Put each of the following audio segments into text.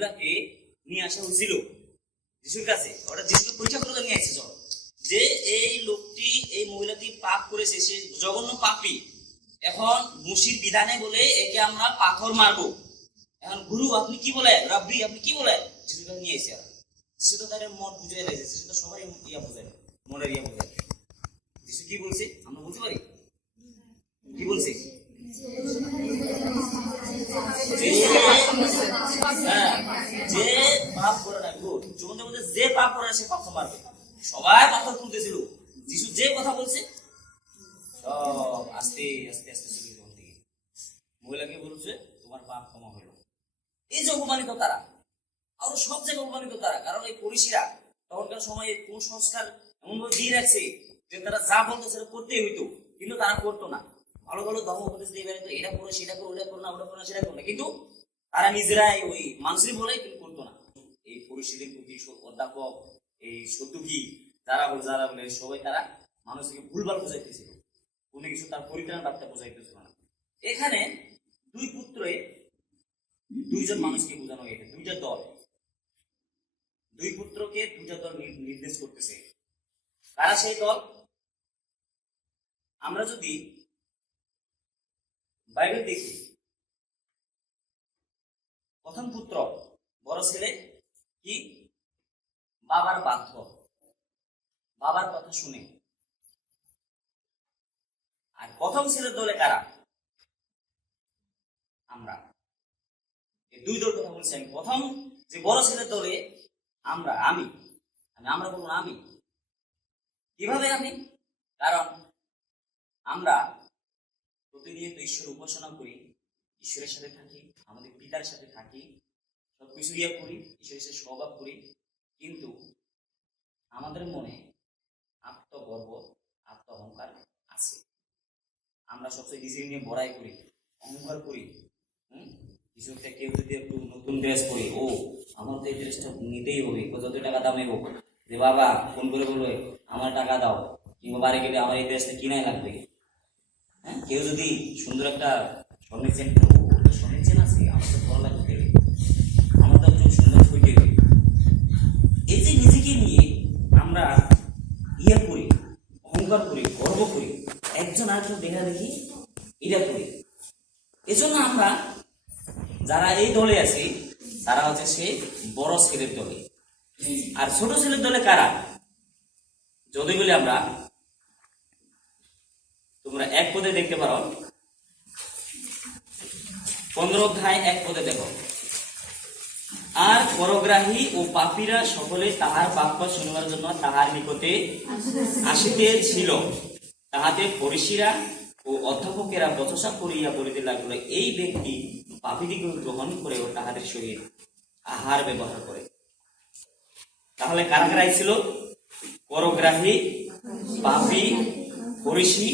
মহিলাকে নিয়ে আসা হয়েছিল যিশুর কাছে। ওরা যিশুকে পরীক্ষা করে নিয়ে আসছে যে এই লোকটি, এই মহিলাটি পাপ করেছে, সে জঘন্য পাপী। এখন মুশির বিধানে বলে একে আমরা পাথর মারবো। এখন গুরু আপনি কি বলেন, রাব্বি আপনি কি বলেন? যিশুর কাছে নিয়ে এসে যিশু তো তাদের মন বুঝে লাগছে, যিশু তো সবাই ইয়া বোঝায়, মনের ইয়া বোঝায়। যিশু কি বলছে আমরা বলতে পারি? কি বলছে? যে পাপ করে না, জীবনের মধ্যে যে পাপ করে সে পাথর মারবে। সবাই পাথর তুলতেছিল, যিশু যে কথা বলছে সব আস্তে আস্তে আস্তে চলে যখন থেকে মহিলাকে বলছে তোমার পাপ ক্ষমা হলো। এই যে অপমানিত তারা, আরো সব জায়গায় অপমানিত তারা। কারণ এই পরিষীরা তখনকার সময়ে কোন সংস্কার এমনভাবে দিয়ে রাখছে যে তারা যা বলতো সেটা করতেই হইতো, কিন্তু তারা করতো না। ভালো ভালো ধর্ম উপদেশ দিয়ে বেড়াতো, এটা করো সেটা করো, ওটা করো না ওটা করো না সেটা করো না, কিন্তু তারা নিজেরাই ওই মানুষের বলে কিন্তু করতো না। এই পরিষদের প্রতি অধ্যাপক, এই সত্যকি যারা বলে সবাই তারা মানুষকে ভুলভাল বোঝাইতেছিল, কোনো কিছু তার পরিত্রাণ বার্তা বোঝাইতেছিল না। এখানে দুই পুত্রে দুইজন মানুষকে বোঝানো হয়েছে, দুইটা দল, দুই পুত্রকে দুইটা দল নির্দেশ করতেছে। কারা সেই দল? আমরা যদি বাইবেল দেখি, প্রথম পুত্র বড় ছেলে কি বাবার বাধ্য, বাবার কথা শুনে। আর প্রথম ছেলের দলে কারা? আমরা। এই দুই দল কথা বলছি আমি। প্রথম যে বড় ছেলের দলে আমরা, আমরা বলবো না আমি। কিভাবে আমি? কারণ আমরা প্রতিনিয়ত ঈশ্বর উপাসনা করি, ঈশ্বরের সাথে থাকি, আমাদের পিতার সাথে থাকি, সবকিছু ইয়ে করি, ঈশ্বরের সাথে স্বভাব করি, কিন্তু আমাদের মনে আত্মগর্ব, আত্ম অহংকার আছে। আমরা সবসময় নিজেকে নিয়ে বড়াই করি, অহংকার করি। কিছু একটা কেউ যদি একটু নতুন ড্রেস পরি, ও আমার তো এই ড্রেসটা নিতেই হবে, যত টাকা দামে হোক, যে বাবা ফোন করে বলবে আমার টাকা দাও, কিংবা বাড়ি গেলে আমার এই ড্রেসটা কিনাই লাগবে। হ্যাঁ, কেউ যদি সুন্দর একটা স্বর্ণের চেন, স্বর্ণের চেন আছে, আমার তো ভালো লাগবে, আমার তো একটু সুন্দর হইতে হবে। এই যে নিজেকে নিয়ে আমরা ইয়ে করি, অহংকার করি, গর্ব করি, একজন আরেকজন দেখা দেখি এটা করি। এজন্য আমরা যারা এই দলে আছি তারা হচ্ছে সে বড় ছেলের দলে। আর ছোট ছেলের দলে কারা? যদি বলি আমরা, তোমরা 1 পদে দেখতে পারো, 15 অধ্যায় 1 পদে দেখো। আর পরগ্রাহী ও পাপীরা সকলে তাহার বাক্য শুনিবার জন্য তাহার নিকটে আসিতে ছিল। তাহাতে ফরিসীরা ও অধ্যাপকেরা বচসা করিয়া বলিতে লাগলো, এই ব্যক্তি পাপীদিকে গ্রহণ করেও তাহাদের সহিত আহার ব্যবহার করে। তাহলে কারা কারাই ছিল? পরগ্রাহী, পাপী, ফরিসী,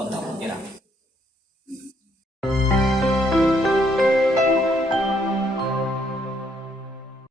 অধ্যাপকেরা।